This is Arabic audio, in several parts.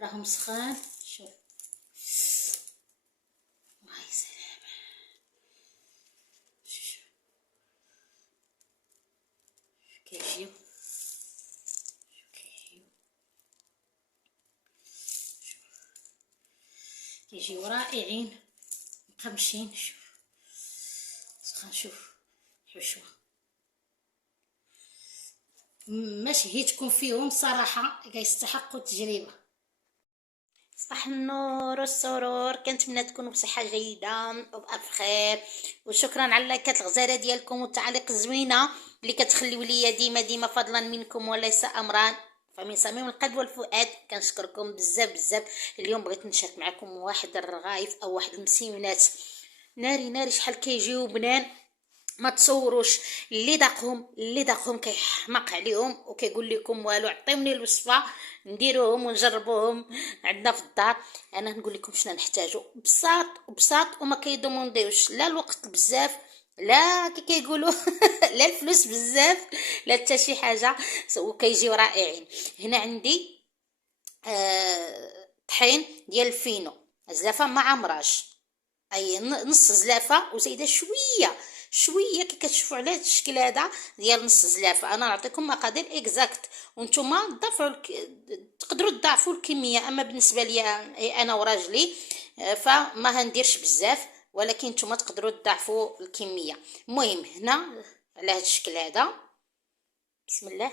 راهم سخان. شوف الله يسلم. شوف كيجيو كيجيو رائعين مقرمشين. شوف سخان. شوف حشوه ما شهيتكم فيهم صراحه كيستحقوا التجربه. صباح النور والسرور، كنتمنى تكونوا بصحه جيده وبالف خير، وشكرا على اللايكات الغزاله ديالكم والتعاليق الزوينه اللي كتخليو ليا ديما فضلا منكم وليس امرا، فمن صميم القلب والفؤاد كنشكركم بزاف بزاف. اليوم بغيت نشارك معكم واحد الرغايف او واحد المسيونات ناري شحال كيجيو بنان ما تصوروش. اللي داقهم كيحمق عليهم وكيقول لكم والو، عطيوني الوصفه نديروهم ونجربوهم عندنا في الدار. انا نقول لكم شنو نحتاجو بساط وما كيدومونديوش لا الوقت بزاف لا كي كيقولوا لا الفلوس بزاف لا حتى شي حاجه، وكيجيو رائعين. هنا عندي طحين ديال الفينو، زلافه مع مراش، اي نص زلافه وزايده شويه كي كتشوفوا على هذا الشكل هذا ديال نص زلافه. انا نعطيكم مقادير اكزاكت وانتم تقدروا تضاعفوا الكميه، اما بالنسبه لي انا وراجلي فما هنديرش بزاف، ولكن نتوما تقدروا تضاعفوا الكميه. المهم هنا على هذا الشكل هذا بسم الله،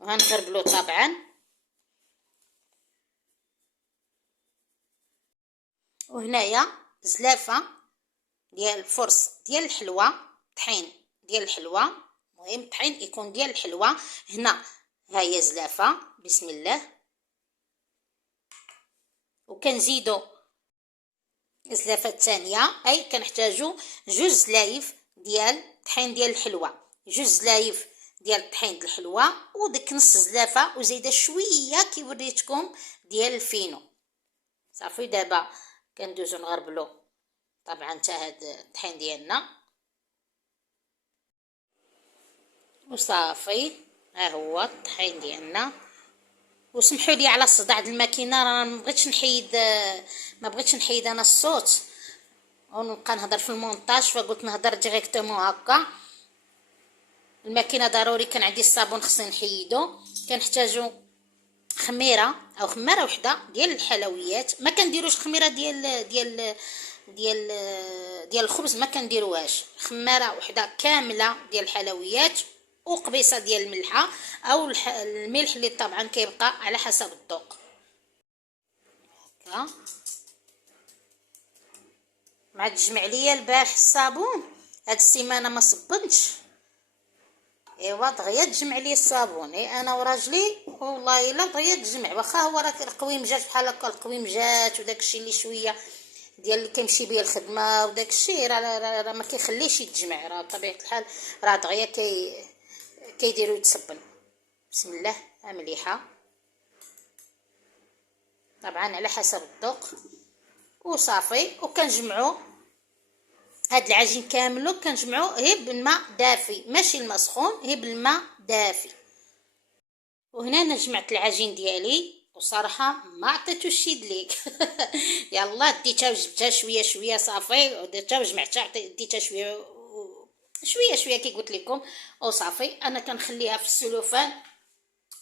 وهنغربلو طبعا. وهنايا زلافه ديال الفرص ديال الحلوى، طحين ديال الحلوى، المهم طحين يكون ديال الحلوى. هنا هي زلافه بسم الله، وكنزيدو زلافه الثانيه، اي كنحتاجو 2 زلايف ديال طحين ديال الحلوى، 2 زلايف ديال الطحين ديال الحلوى، وديك نص زلافه وزيده شويه كي وريتكم ديال الفينو. صافي دابا كندوزو نغربلو طبعا حتى هاد الطحين ديالنا وصافي. ها هو الطحين ديالنا. وسمحوا لي على الصداع د الماكينه، راه ما بغيتش نحيد انا الصوت ونبقى نهضر في المونتاج، فقلت نهضر ديريكتومون هكا. الماكينه ضروري كان عندي الصابون خصني نحيدو. كنحتاجو خميره او خماره وحده ديال الحلويات، ما كنديروش خميره ديال الخبز، ما كنديروهاش. خماره وحده كامله ديال الحلويات، وقبيصه ديال الملحه او الملح اللي طبعا كيبقى على حسب الذوق. هكا مع تجمع ليا البارح الصابون، هاد السيمانه ما صبنتش، ايوا دغيا تجمع لي الصابون انا وراجلي، والله الا دغيا تجمع، واخا هو راه القويم جات بحال هكا، القويم جات وداك الشيء اللي شويه ديال اللي كيمشي بيه الخدمه وداك الشيء راه ما كيخليش يتجمع، راه بطبيعه الحال راه دغيا كيديروا يتصبن. بسم الله مليحه طبعا على حسب الذوق. وصافي وكنجمعوا هاد العجين كامل، كنجمعوه غير بالماء دافي، ماشي الماء سخون، غير بالماء دافي. وهنا انا جمعت العجين ديالي وصراحه ما عطيتوش يدليك يلا ديتها وجبتها شويه صافي، وديتها وجمعتها ديتها شويه كي قلت لكم. وصافي انا كنخليها في السلوفان،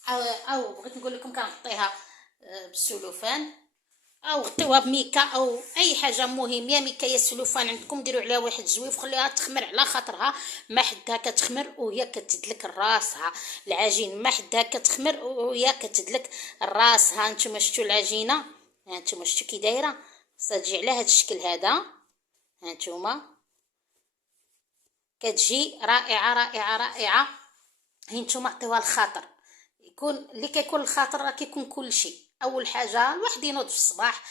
او بغيت نقول لكم كنغطيها بالسلوفان او غطيوها بميكا او اي حاجه، مهم يا ميكا يا سلوفان عندكم ديروا عليها واحد الزويف وخليها تخمر على خاطرها، ما حدها كتخمر وهي كتدلك راسها. العجين ما حدها كتخمر وهي كتدلك راسها. نتوما شفتوا العجينه، هانتوما شفتوا كي دايره، تجي على هذا الشكل هذا، هانتوما كتجي رائعه. هانتوما عطيوها الخاطر، يكون اللي كيكون الخاطر راه كيكون كل شيء. اول حاجه الواحد ينوض في الصباح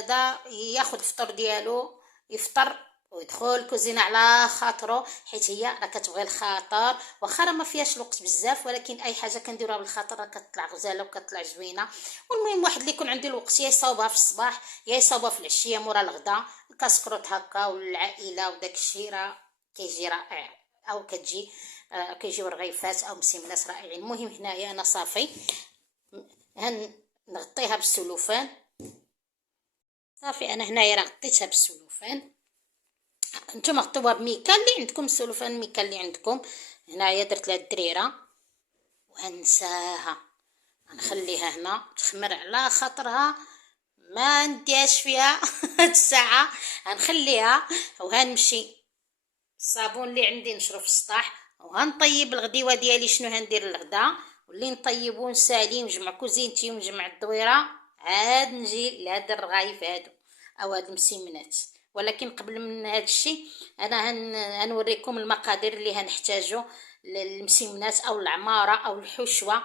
دا ياخذ الفطور ديالو، يفطر ويدخل الكوزينه على خاطرو، حيت هي راه كتبغي الخاطر، واخا راه ما فيهاش الوقت بزاف، ولكن اي حاجه كنديروها بالخاطر راه كتطلع غزاله وكتطلع زوينه. والمهم واحد اللي يكون عنده الوقت يا يصاوبها في الصباح يا يصاوبها في العشيه مورا الغدا، الكاسكروط هكا والعائله وداك الشيء راه كيجي رائع او كتجي كيجيو رغيفات او مسمنات رائعين. المهم هنايا انا صافي نغطيها بالسلوفان. صافي انا هنايا راه غطيتها بالسلوفان. نتوما غطوها بميكا اللي عندكم، السلوفان ميكا اللي عندكم. هنايا درت لها الدريره وغنساها، غنخليها هنا تخمر على خاطرها، ما نديهاش فيها هاد الساعه، غنخليها وغنمشي الصابون اللي عندي نشرو في السطح وغنطيب الغديوه ديالي. شنو غندير للغدا واللي نطيب ونسالي ونجمع كوزينتي ونجمع الدويره، عاد نجي لهاد الرغايف هادو او هاد المسمنات. ولكن قبل من هذا الشيء انا هنوريكم المقادير اللي هنحتاجو للمسمنات او العماره او الحشوه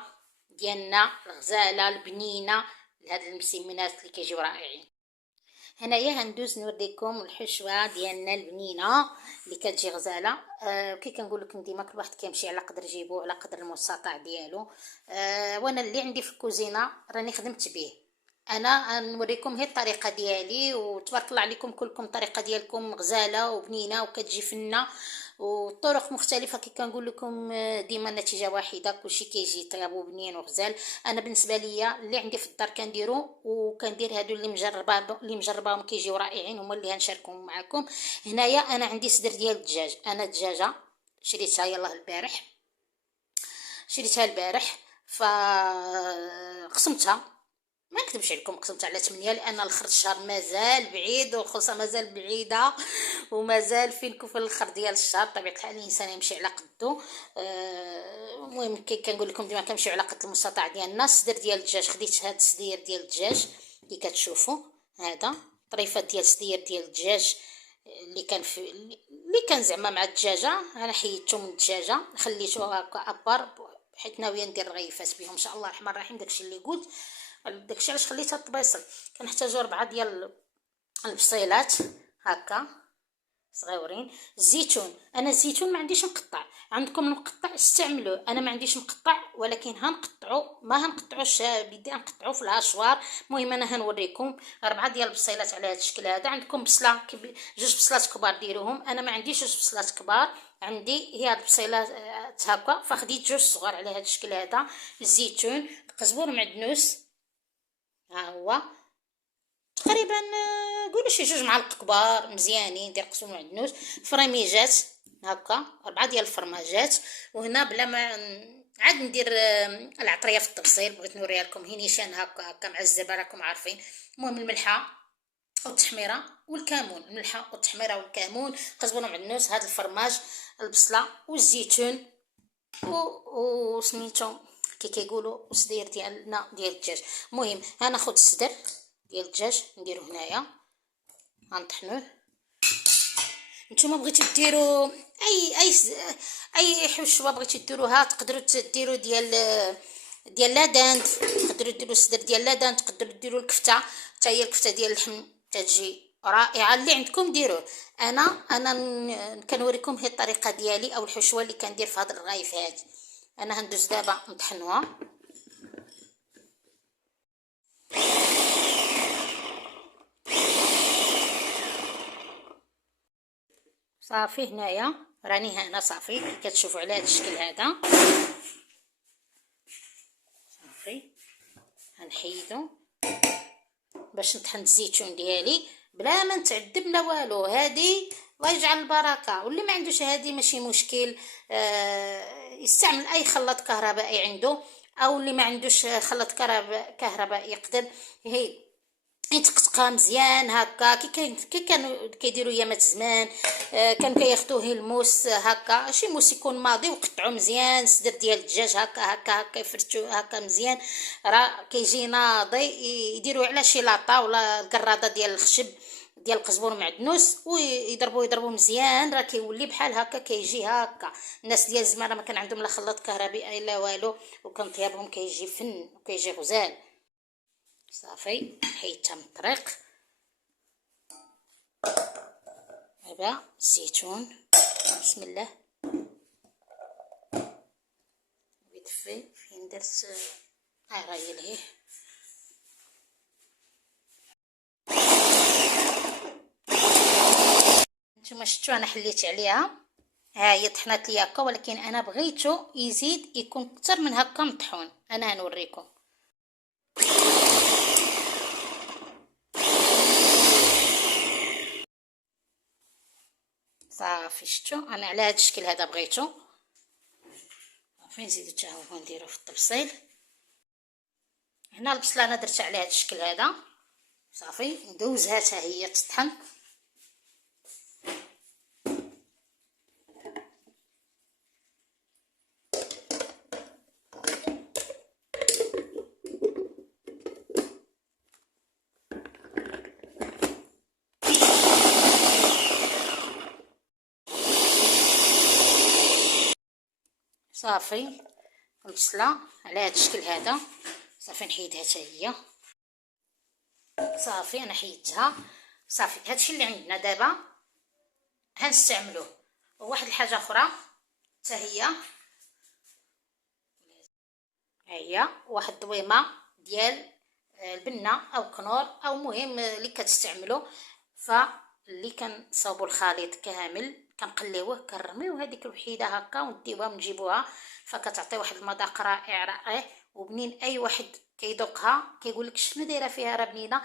ديالنا، الغزاله البنينه لهاد المسمنات اللي كيجيو رائعين. هنايا هندوز نوريكم الحشوه ديالنا البنينه اللي كتجي غزاله. كي كنقول لكم ديما كل واحد كيمشي على قدر جيبو، على قدر المستطاع ديالو. وانا اللي عندي في الكوزينه راني خدمت به. انا نوريكم هي الطريقه ديالي، وتبارك الله عليكم كلكم الطريقه ديالكم غزاله وبنينه وكتجي فنه، والطرق مختلفه. كي كنقول لكم ديما النتيجه واحده، كلشي كيجي طياب وبنين وغزال. انا بالنسبه ليا اللي عندي في الدار كنديرو، وكندير هادو اللي مجرباهم كيجيو رائعين، هما اللي هنشاركهم معكم. هنايا انا عندي صدر ديال الدجاج. انا الدجاجه شريتها يلاه البارح، فقسمتها. ما نكذبش عليكم، قسمت على 8 لان الاخر الشهر مازال بعيد والخلصه مازال بعيده ومازال فين كفر الاخر ديال الشهر. طبيعه الحال الانسان يمشي على قدو. المهم كي كنقول لكم ديما كنمشيو على قد المستطاع ديالنا. الصدر ديال الدجاج خديت هاد الصدير ديال الدجاج اللي كتشوفوا، هذا طريفه ديال الصدير ديال الدجاج اللي كان زعما مع الدجاجه. انا حيدته من الدجاجه خليته هكا ابار، حيت ناويه ندير رغيفات بهم ان شاء الله الرحمن الرحيم. داكشي اللي قلت، داكشي علاش خليتها الطبيصل. كنحتاجو 4 ديال البصيلات هكا صغيورين. الزيتون، انا الزيتون ما عنديش مقطع، عندكم المقطع استعملوه. انا ما عنديش مقطع، ولكن هنقطعو، ما هنقطعوش بيدي، هنقطعو في الهاشوار. المهم انا هنوريكم 4 ديال البصيلات على هذا الشكل هذا. عندكم بصله جوج بصلات كبار ديروهم، انا ما عنديش جوج بصلات كبار، عندي هي هاد البصيلات هكا، فخديت جوج صغار على هذا الشكل هذا. الزيتون، القزبور معدنوس، ها هو تقريبا قولوا شي 2 معالق كبار مزيانين ديال قزبر معدنوس. فرميجات هكا 4 ديال الفرماجات. وهنا بلا ما عاد ندير العطريه في التبصيل، بغيت نوريها لكم هي نيشان هكا مع الزبره راكم عارفين. المهم الملحه والتحميره والكمون، الملحه والتحميره والكمون، قزبر معدنوس، هذا الفرماج، البصله والزيتون وسميتو كي كيقولوا الصدير ديالنا ديال الدجاج. المهم هناخذ الصدر ديال الدجاج نديرو هنايا، غنطحنوه. نتوما بغيتو ديروا اي حشوه بغيتو ديروها، تقدروا ديروا ديال لادانت، تقدروا ديروا الصدر ديال لادانت، تقدروا ديروا الكفته، حتى هي الكفته ديال اللحم تجي رائعه. اللي عندكم ديروه. انا كنوريكم هي الطريقه ديالي او الحشوه اللي كندير في هاد الرغايف هاد. انا هندوز دابا نطحنوها. صافي هنايا راني هنا صافي كتشوفوا على هذا الشكل هذا. صافي غنحيدو باش نطحن الزيتون ديالي بلا ما نتعذب لا والو. هذه الله يجعل البركه. واللي ما عندوش هذه ماشي مشكل، يستعمل اي خلاط كهربائي عنده، او اللي ما عندوش خلاط كهربائي يقدر هي يتقطقها مزيان هكا كي كانوا كيديروا ايامات زمان. كانوا كياخذوه الموس هكا، شي موس يكون ماضي وقطعوا مزيان الصدر ديال الدجاج هكا يفرتوه هكا مزيان، راه كيجي ناضي. يديروه على شي لاطه ولا القراده ديال الخشب ديال القزبور معدنوس ويضربوا مزيان، راه كيولي بحال هكا كيجي هكا. الناس ديال زمان ما كان عندهم لا خلاط كهربائي لا والو، وكان طيابهم كيجي فن وكيجي غزال. صافي حيدتها من الطريق. دابا الزيتون بسم الله يدفي. فين درت راهي لهيه. نتوما شفتوا انا حليت عليها ها هي طحنات لي هكا، ولكن انا بغيتو يزيد يكون اكثر من هكا مطحون. انا هنوريكم. صافي شفتوا انا على هذا الشكل هذا بغيتو. صافي نزيدو حتى هو نديرو في التبصيل. هنا البصله انا درتها على هذا الشكل هذا. صافي ندوزها حتى هي تطحن. صافي البصله على هذا الشكل هذا. صافي نحيدها حتى هي. صافي انا حيدتها. صافي هادشي اللي عندنا دابا هنستعملوه. وواحد الحاجه اخرى حتى هي واحد الدويمه ديال البنه او كنور او مهم اللي كتستعملوا. فاللي كنصاوبوا الخليط كامل كنقليوه كنرميو هذيك الوحيده هكا ونديوها ونجيبوها، فكتعطي واحد المذاق رائع رائع. وبنين اي واحد كيذوقها كيقول لك شنو دايره فيها راه بنينه.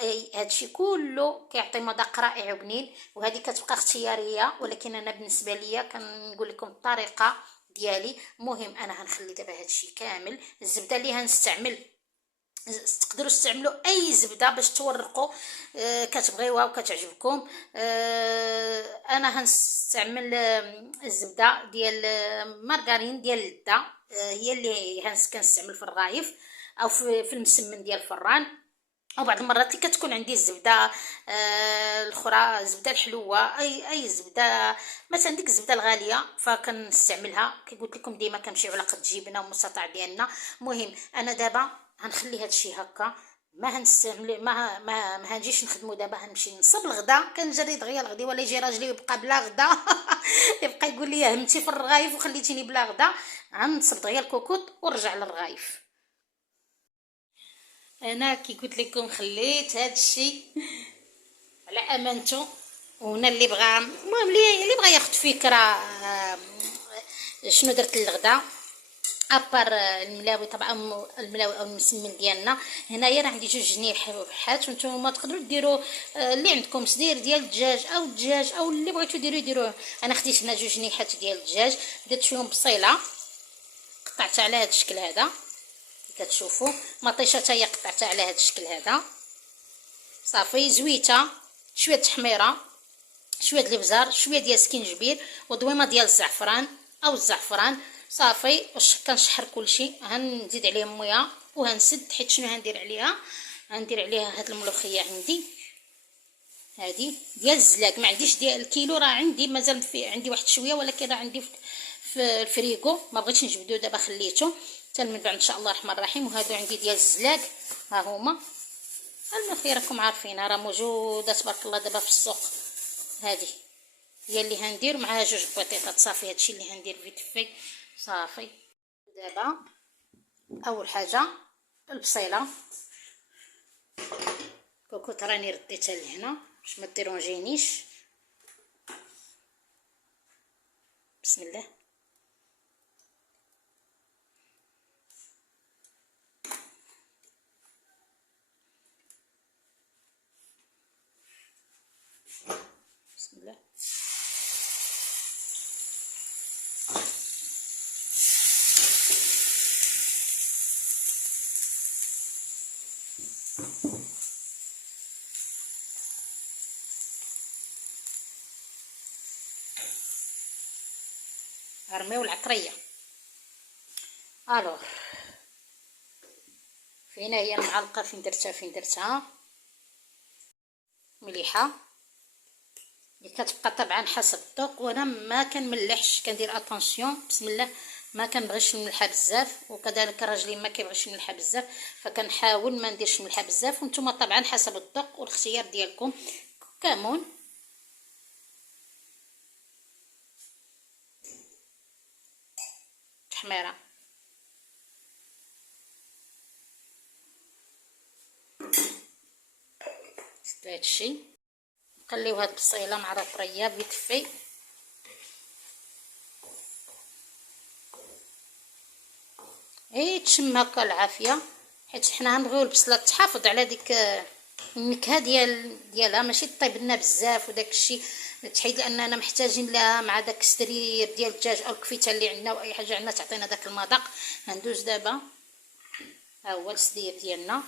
اي هادشي كله كيعطي مذاق رائع وبنين. وهذه كتبقى اختياريه، ولكن انا بالنسبه ليا كنقول لكم الطريقه ديالي. مهم انا هنخلي دابا هادشي كامل. الزبده اللي هنستعمل تقدروا تستعملوا اي زبده باش تورقوا كتبغيوها وكتعجبكم. انا هنستعمل الزبده ديال مارغرين ديال لده. هي اللي كنستعمل في الرايف او في المسمن ديال الفران. او بعض المرات اللي كتكون عندي الزبده الاخرى، الزبده الحلوه، اي زبده. مثلا ديك الزبده الغاليه فكنستعملها. كي قلت لكم ديما كنمشيو على قد جيبنا والمستطاع ديالنا. مهم انا دابا هنخلي هادشي هكا. ما هنستعمل ما هنجيش نخدمو دابا. هنمشي نصب الغدا. كنجري دغيا الغدي ولا يجي راجلي ويبقى بلا غدا يبقى يقول لي همتي في الرغايف وخليتيني بلا غدا. غنصب دغيا الكوكوط ونرجع للرغايف. انا كي قلت لكم خليت هذا الشيء على امانته. وهنا اللي بغى المهم اللي بغى ياخذ فكره شنو درت للغدا ابار الملاوي. طبعا الملاوي او المسمن ديالنا هنايا راه عندي جوج جنيحات وانتم تقدروا ديروا اللي عندكم صدير ديال الدجاج او اللي بغيتو ديروه. انا خديت هنا جوج جنيحات ديال الدجاج، درت فيهم بصيله قطعتها على هذا الشكل هذا كتشوفوا. مطيشه حتى هي قطعتها على هذا الشكل هذا. صافي زويته شويه تحميره، شويه ديال الابزار، شويه ديال سكينجبير وضويمه ديال الزعفران او الزعفران. صافي كنشحر كلشي. هنزيد عليه الميه وهنسد. حيت شنو هندير عليها؟ هندير عليها هاد الملوخيه عندي هادي ديال الزلاق. ما عنديش ديال الكيلو، راه عندي مازال عندي واحد شويه، ولكن راه عندي في الفريغو ما بغيتش نجبدو دابا خليته حتى من بعد ان شاء الله الرحمن الرحيم. وهادو عندي ديال الزلاق ها هما. الملوخيه راكم عارفينها راه موجوده تبارك الله دابا في السوق. هذه هي اللي هندير معها جوج بطيطات. صافي هادشي اللي هندير فيت في. صافي دابا اول حاجه البصيله كوكوط راني رديتها لهنا باش ما ديرونجينيش. بسم الله. بسم الله. ارميو العطريه. الوغ فين هي المعلقه؟ فين درتها مليحه اللي كتبقى طبعا حسب الذوق. وانا ما كنملحش، كندير اتونسيون بسم الله. ما كنبغيش الملحه بزاف، وكذلك راجلي ما كيبغيش الملحه بزاف، فكنحاول ما نديرش الملحه بزاف. وانتم طبعا حسب الذوق والاختيار ديالكم. كمون تحميره هادشي. نخليو هاد البصيله مع الطريه بيتفي. تشم هكا العافيه، حيت حنا غنبغيو البصله تحافظ على ديك النكهه ديالها، ماشي طيب لنا بزاف وداك الشيء تحيد، لاننا محتاجين لها مع داك السدرير ديال الدجاج او الكفته اللي عندنا واي حاجه عندنا تعطينا داك المذاق. غندوز دابا، ها هو السدير ديالنا.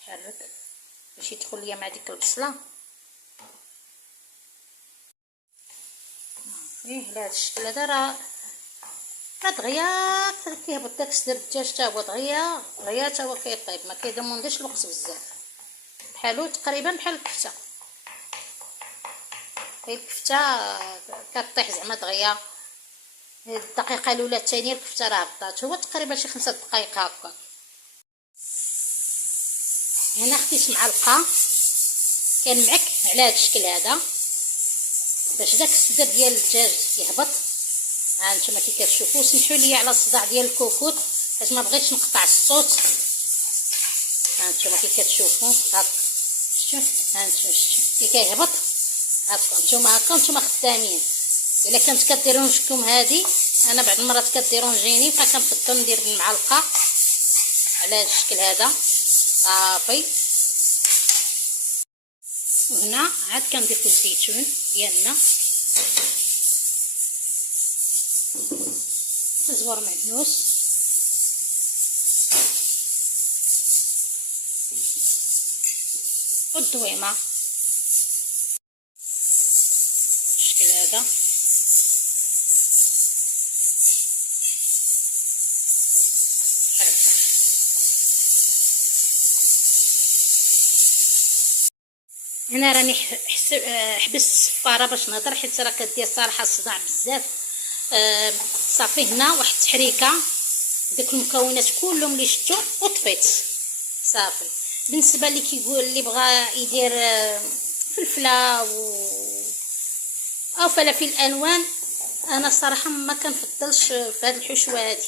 حرك باش يدخل ليا مع ديك البصله. على هذا الشكل هذا راه دغيا كيهبط داك السدر الدجاج حتى هو دغيا حتى هو كيطيب، ما كيدمندش الوقت بزاف، بحالو تقريبا بحال الكفته. هي الكفته كطيح زعما دغيا الدقيقه الاولى الثانيه الكفته راه هبطات، هو تقريبا شي 5 دقائق هكا. هنا خديت معلقه كنمعك على هذا الشكل هذا باش داك الصدر ديال الدجاج يهبط. ها نتوما كي كتشوفوا، سمحوا لي على الصداع ديال الكوكوط حيت ما بغيتش نقطع الصوت. ها نتوما كي كتشوفوا هاك، شتو ها نتوما شتو كي كيهبط هاكا، نتوما هاكا نتوما خدامين. الا كانت كديرونجكم هادي، انا بعض المرات كديرونجيني فكنفضل ندير بالمعلقه على هذا الشكل هذا صافي. وهنا عاد كنضيفو الزيتون ديالنا، زوار معدنوس، والدويمه بالشكل هذا. هنا راني حبست الصفاره باش نهضر حيت راه كدير صراحه الصداع بزاف. صافي هنا واحد التحريكه داك المكونات كلهم اللي شفتو وطفيت صافي. بالنسبه اللي كيقول اللي بغى يدير فلفله او فلافل الوان، انا صراحه ما كنفضلش في هذه الحشوه هذه،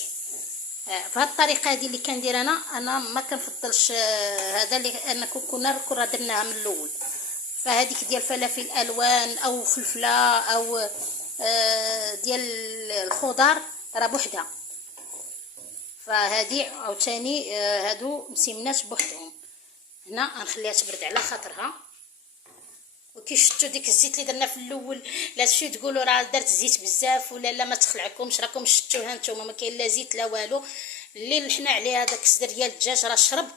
في هذه الطريقه هذه اللي كندير انا ما كنفضلش هذا اللي انا كنا درناها من الاول. فهذيك ديال فلافل الالوان او فلفله او ديال الخضر راه بوحدها، فهذه عاوتاني هادو مسمنات بوحدهم. هنا غنخليها تبرد على خاطرها. وكي شفتوا ديك الزيت اللي درنا في الاول، لا تمشيو تقولوا راه درت زيت بزاف ولا لا، ما تخلعكمش، راكم شفتوها نتوما ما كاين لا زيت لا والو. اللي لحنا عليها داك الصدر ديال الدجاج راه شرب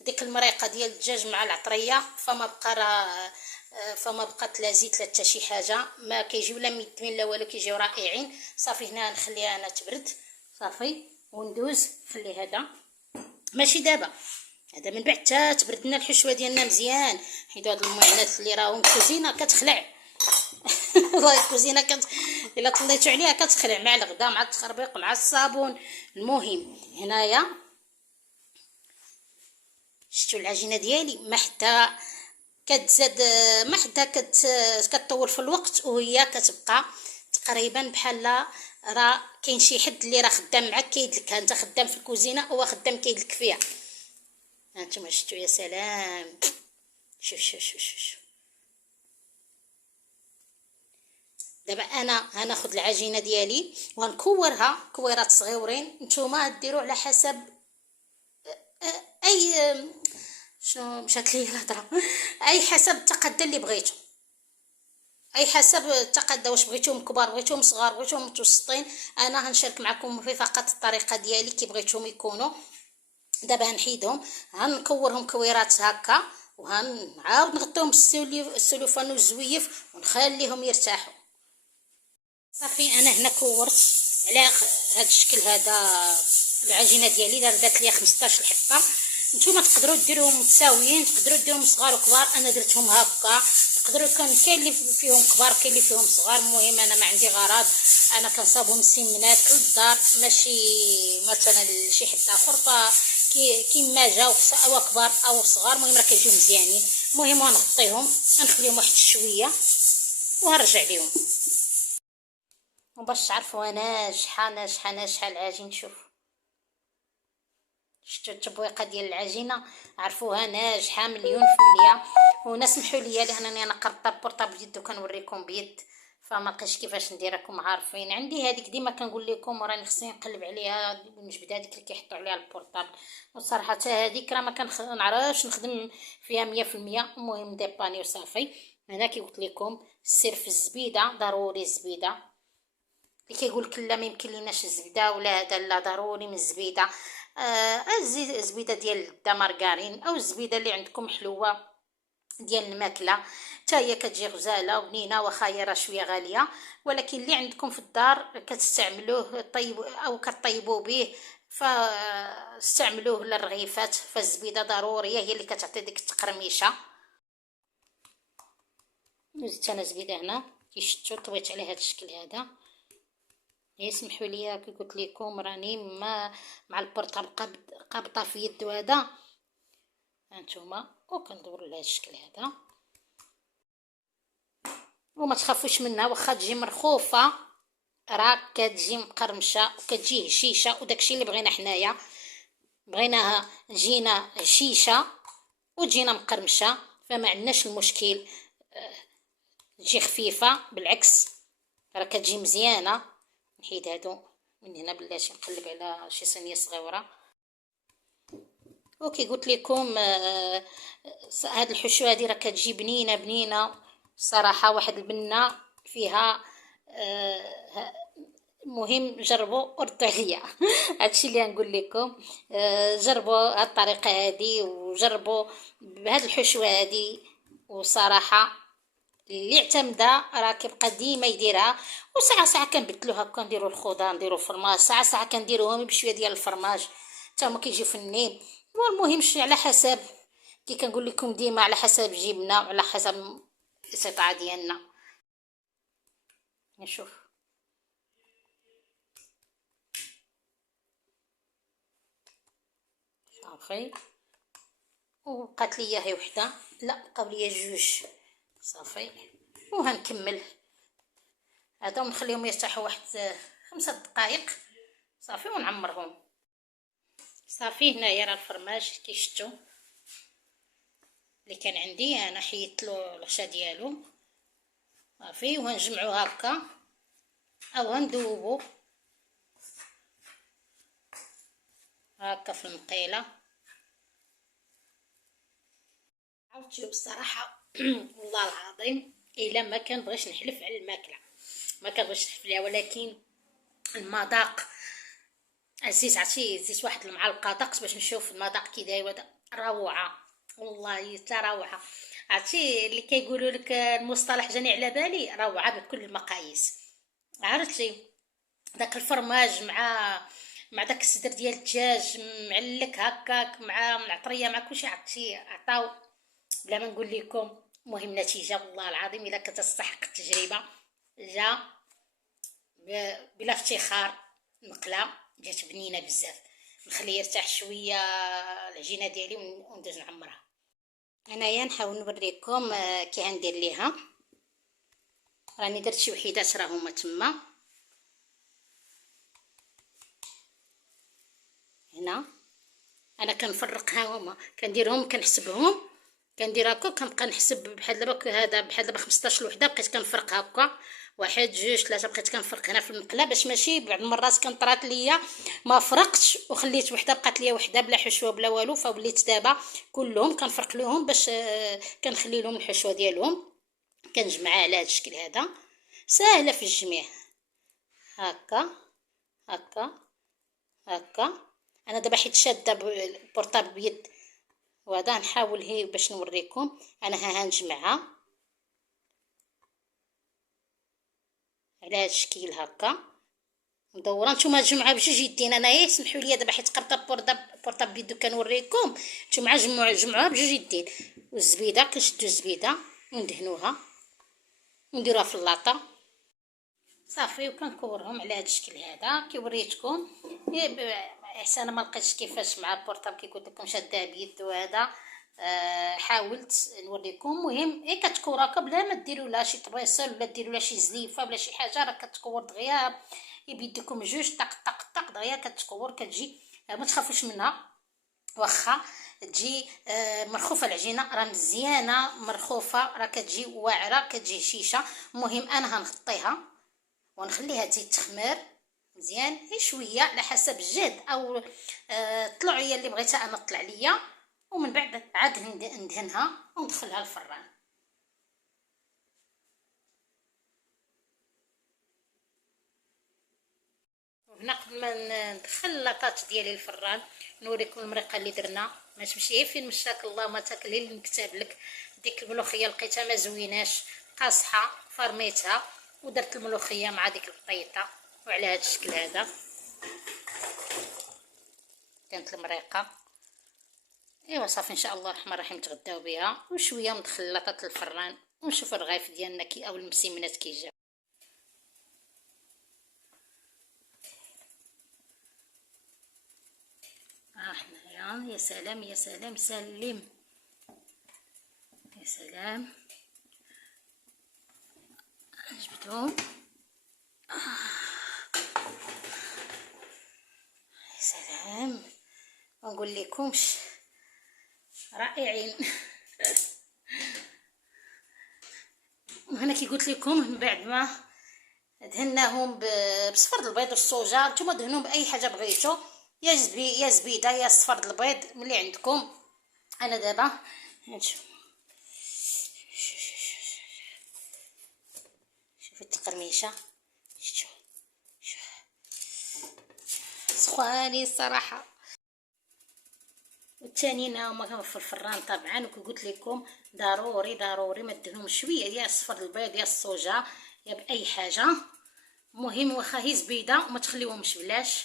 ديك المريقه ديال الدجاج مع العطريه، فما بقات لا زيت لا حتى شي حاجه، ما كيجيو لا ميتين لا والو، كيجيو رائعين. صافي هنا نخليها انا تبرد صافي وندوز. خلي هذا ماشي دابا، هذا من بعد حتى تبرد لنا الحشوه ديالنا مزيان، حيدوا هاد المعانات اللي راهم الكوزينه كتخلع والله الكوزينه الا طليتو عليها كتخلع مع الغدا مع التخربيق مع الصابون. المهم هنايا شفتوا العجينه ديالي ما حتى كتزاد، ما حتى كتطول في الوقت وهي كتبقى تقريبا بحال راه كاين شي حد اللي راه خدام معاك كيدلك، انت خدام في الكوزينه هو خدام كيدلك فيها. هانتوما شفتوا يا سلام، شوف شوف شوف شوف. دابا انا غناخذ العجينه ديالي وغنكورها كويرات صغيورين، نتوما ديروا على حسب اي شنو مشات لي الهضره اي حسب التقدة اللي بغيتو، اي حسب التقدة، واش بغيتوهم كبار بغيتوهم صغار بغيتوهم متوسطين. انا غنشارك معكم في فقط الطريقه ديالي كي بغيتوهم يكونوا. دابا غنحيدهم غنكورهم كويرات هكا وغنعاود نغطيهم بالسلوفان والزويف ونخليهم يرتاحوا. صافي انا هنا كورت على هذا الشكل هذا العجينه ديالي، درت ليا 15 حبه. نتوما تقدروا ديروهم متساويين، تقدروا ديروهم صغار وكبار، انا درتهم هكا. تقدروا كاين اللي فيهم كبار كاين اللي فيهم صغار، المهم انا ما عندي غرض، انا كنصاوبهم مسمنات للدار ماشي مثلا شي حد اخر، كيما جاو سواء كبار او صغار المهم راه كيجيو مزيانين. المهم غنغطيهم غنخليهم واحد شويه وغنرجع ليهم. وباش تعرفوا ناجحه ناجحه ناجحه العجين، شوف شفتوا التبويقه ديال العجينه، عرفوها ناجحه مليون في المية. ونا سمحوا لي لانني انا قرطه بورطابل بيد وكنوريكم بيد، فما لقيتش كيفاش ندير. راكم عارفين عندي هذيك ديما كنقول لكم، وراني خصني نقلب عليها ونجبد هذيك اللي كيحطوا عليها البورطابل. وصراحه حتى هذيك راه ما كنعرفش نخدم فيها 100%. المهم ديباني وصافي. هنا كي قلت لكم السر في الزبيده، ضروري الزبيده. اللي كيقول لك لا ما يمكن ليناش الزبده ولا هذا، لا ضروري من الزبيده. الزبيده ديال الدمارغارين او الزبيده اللي عندكم حلوه ديال الماكله، حتى هي كتجي غزاله وبنينه، واخا هي راه شويه غاليه، ولكن اللي عندكم في الدار كتستعملوه طيب او كطيبوا به، فاستعملوه للرغيفات. فالزبيده ضروريه، هي اللي كتعطي ديك التقرميشه. زدت انا زبيده هنا كي شفتوا، طويت على هذا الشكل هذا. يسمحوا لي كي قلت لكم راني مع البورطابل قابطه في يد هذا هانتوما، وكندور لهذا الشكل هذا. وما تخافوش منها، واخا تجي مرخوفه راه كتجي مقرمشه وكتجي هشيشه، وداكشي اللي بغينا حنايا. بغيناها جينا هشيشه وتجينا مقرمشه، فما عندناش المشكل. تجي خفيفه بالعكس، راه كتجي مزيانه. نحيد هادو من هنا بلاتي، نقلب على شي صينيه صغيره. وكي قلت لكم هاد الحشوه هادي راه كتجي بنينه بنينه صراحه، واحد البنه فيها. مهم جربوا وردوا عليا. هادشي اللي نقول لكم. جربوا هاد الطريقه هادي وجربوا بهاد الحشوه هادي، وصراحه اللي اعتمدها راه كيبقى ديما يديرها. وساعه ساعه كنبدلو هكا، نديرو الخضار، نديرو الفرماج، ساعه ساعه كنديروهم بشويه ديال الفرماج حتى هما كيجيو فنين. والمهم على حسب، كي كنقول لكم ديما على حسب جيبنا وعلى حسب الاستطاعه ديالنا. نشوف صافي، وبقات ليا هي وحده، لا بقاو ليا جوج صافي. وهنكمل هذا ونخليهم يرتاحوا واحد 5 دقائق صافي، ونعمرهم صافي. هنايا راه الفرماج كي شفتوا اللي كان عندي، انا حيدت له الغشا ديالو صافي. وهنجمعو هكا او هندوبو هكا في المقيله. عاودتو بصراحه والله العظيم الا ما كنبغيش نحلف على الماكله، ما كنبغيش نحلف عليها، ولكن المذاق عزيز. عرفتي زيت واحد المعلقه دقت باش نشوف المذاق كي داير، روعه والله حتى روعه. عرفتي اللي كيقولوا لك المصطلح جاني على بالي، روعه بكل المقاييس. عرفتي داك الفرماج مع داك الصدر ديال الدجاج معلك هكاك مع العطريه مع كلشي، عرفتي عطاو بلا ما نقول لكم. مهم نتيجه والله العظيم الا كتستحق التجربه. جا بلا افتخار، المقله جات بنينه بزاف. نخليه يرتاح شويه العجينه ديالي وندوز نعمرها. انايا نحاول نوريكم كي غندير ليها. راني درت شي وحيدات راه هما تما. هنا انا كنفرقها، هما كنديرهم كنحسبهم، كندير هكا كنبقى نحسب بحال دابا هذا بحال دابا 15 وحده، بقيت كنفرق هكا 1 2 3، بقيت كنفرق هنا في المقله باش ماشي بعض المرات كنطرات ليا ما فرقتش وخليت وحده، بقات ليا وحده بلا حشوه بلا والو. فوليت دابا كلهم كنفرق لهم باش كنخلي لهم الحشوه ديالهم، كنجمعها على هذا الشكل هذا. ساهله في الجميع هكا هكا هكا. انا دابا حيت شاده البورطابل بيد، وهذا نحاول هي باش نوريكم. انا هنجمعها على هذا الشكل هكا مدوره. نتوما تجمعوها بجوج يدين. انايا سمحوا لي دابا حيت قرطه بورطابل بيدو كنوريكم، نتوما جمعوها بجوج يدين. والزبيده كنشدو الزبيده وندهنوها ونديروها في اللاطه صافي، وكنكورهم على هذا الشكل هذا كي وريتكم. احسن ما لقيتش كيفاش مع البورطابل كي قلت لكم شاده بيد، وهذا حاولت نوريكم. مهم كتكور هكا بلا ما ديروا لها شي طبيصل ولا ديروا لها شي زليفه بلا شي حاجه، راه كتكور دغيا بيدكم جوج طق طق طق دغيا كتكور كتجي. ما تخافوش منها، واخا تجي مرخوفه العجينه، راه مزيانه مرخوفه، راه كتجي واعره، كتجي هشيشه. المهم انا غنغطيها ونخليها تزيد تخمر مزيان غير شويه على حسب الجهد او الطلوعيه اللي بغيتها انا طلع ليا، ومن بعد عاد ندهنها وندخلها الفران. وهنا قبل ما ندخل لاطاط ديالي الفران نوريكم المريقه اللي درنا، ما تمشي فين مشاك الله ما تاكلي اللي نكتب لك. ديك الملوخيه لقيتها ما زويناش، قاصحه، فرميتها ودرت الملوخيه مع ديك البطيطه، وعلى هذا الشكل هذا كانت المريقه. ايوا صافي ان شاء الله الرحمن الرحيم تغداو بها، وشويه ندخل لاطاط الفران ونشوف الرغيف ديالنا كي او المسيمنات كي جاو. حنايا يا سلام يا سلام سلم يا سلام. جبتهم يا سلام، ما نقول لكمش رائعين. وهنا كي قلت لكم من بعد ما دهناهم بصفر البيض والصوجا، نتوما دهنوهم باي حاجه بغيتو، يا زبيده يا صفر البيض ملي عندكم. انا دابا شوفوا التقرميشه، شوف سخواني الصراحه. والثانيين هما في الفران طبعا، وكي قلت لكم ضروري ما دهنهم شويه يا صفر البيض يا الصوجا يا باي حاجه، المهم واخا هي زبيده وما تخليوهمش بلاش.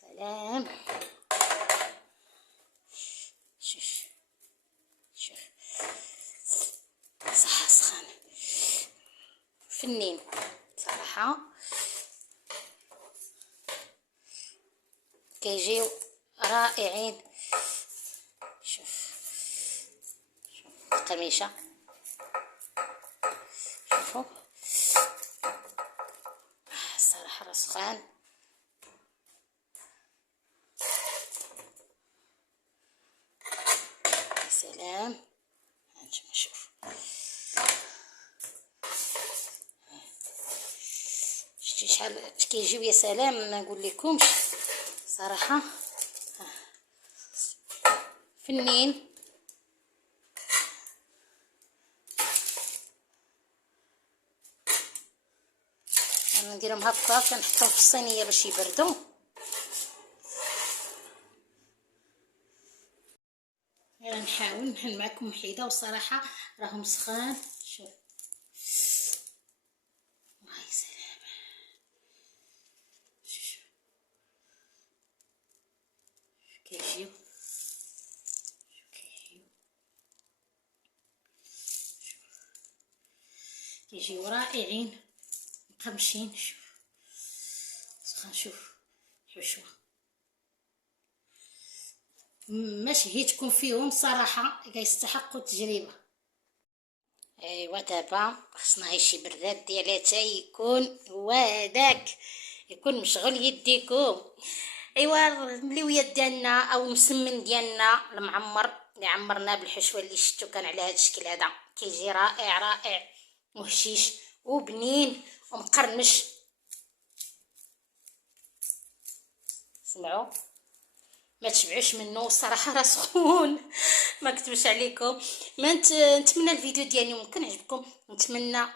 سلام شوف صح سخان فنين صراحه، كيجيو رائعين. شوف القميشه شوفوا الصراحه راه سخان. يا سلام هانتوما شوف شتي شحال كيجيو يا سلام، ما نقول لكمش صراحه فنين. انا نديرهم هكا كنحطهم في الصينيه باش يبردوا. انا نحاول نحل معكم حيده وصراحه راهم سخان. شوف الله يسلم كيجيو كيجيو رائعين مقرمشين. شوف سخان شوف حشوه ما شهيتكم فيهم صراحه كيستحقوا التجربه. ايوا دابا خصنا هاي شي بردات ديالها يكون هو هذاك، يكون مشغل يديكم. ايوا الملويات ديالنا او المسمن ديالنا المعمر اللي عمرناه بالحشوه اللي شفتو كان على هذا الشكل هذا، كيجي رائع وهشيش وبنين ومقرمش. سمعوا ما تشبعوش منه صراحه راه سخون ما كتبش عليكم. ما نتمنى الفيديو ديالي ممكن عجبكم، نتمنى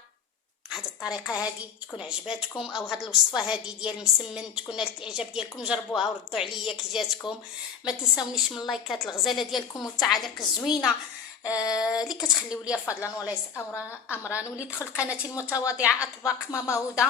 هاد الطريقه هذه تكون عجباتكم، او هاد الوصفه هذه ديال المسمن تكون نالت الاعجاب ديالكم. جربوها وردوا عليا كي جاتكم. ما تنساونيش من اللايكات الغزاله ديالكم والتعاليق الزوينه اللي كتخليو ليا فضلا وليس امرا، واللي دخل قناتي المتواضعه اطباق ماما هدى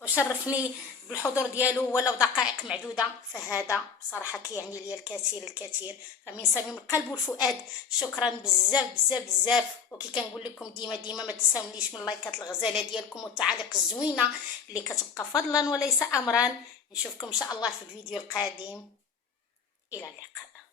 وشرفني بالحضور ديالو ولو دقائق معدوده، فهذا صراحه كيعني لي الكثير فمن صميم القلب والفؤاد شكرا بزاف. وكي كنقول لكم ديما ما تنساونيش من اللايكات الغزاله ديالكم والتعاليق الزوينه اللي كتبقى فضلا وليس امرا. نشوفكم ان شاء الله في الفيديو القادم، الى اللقاء.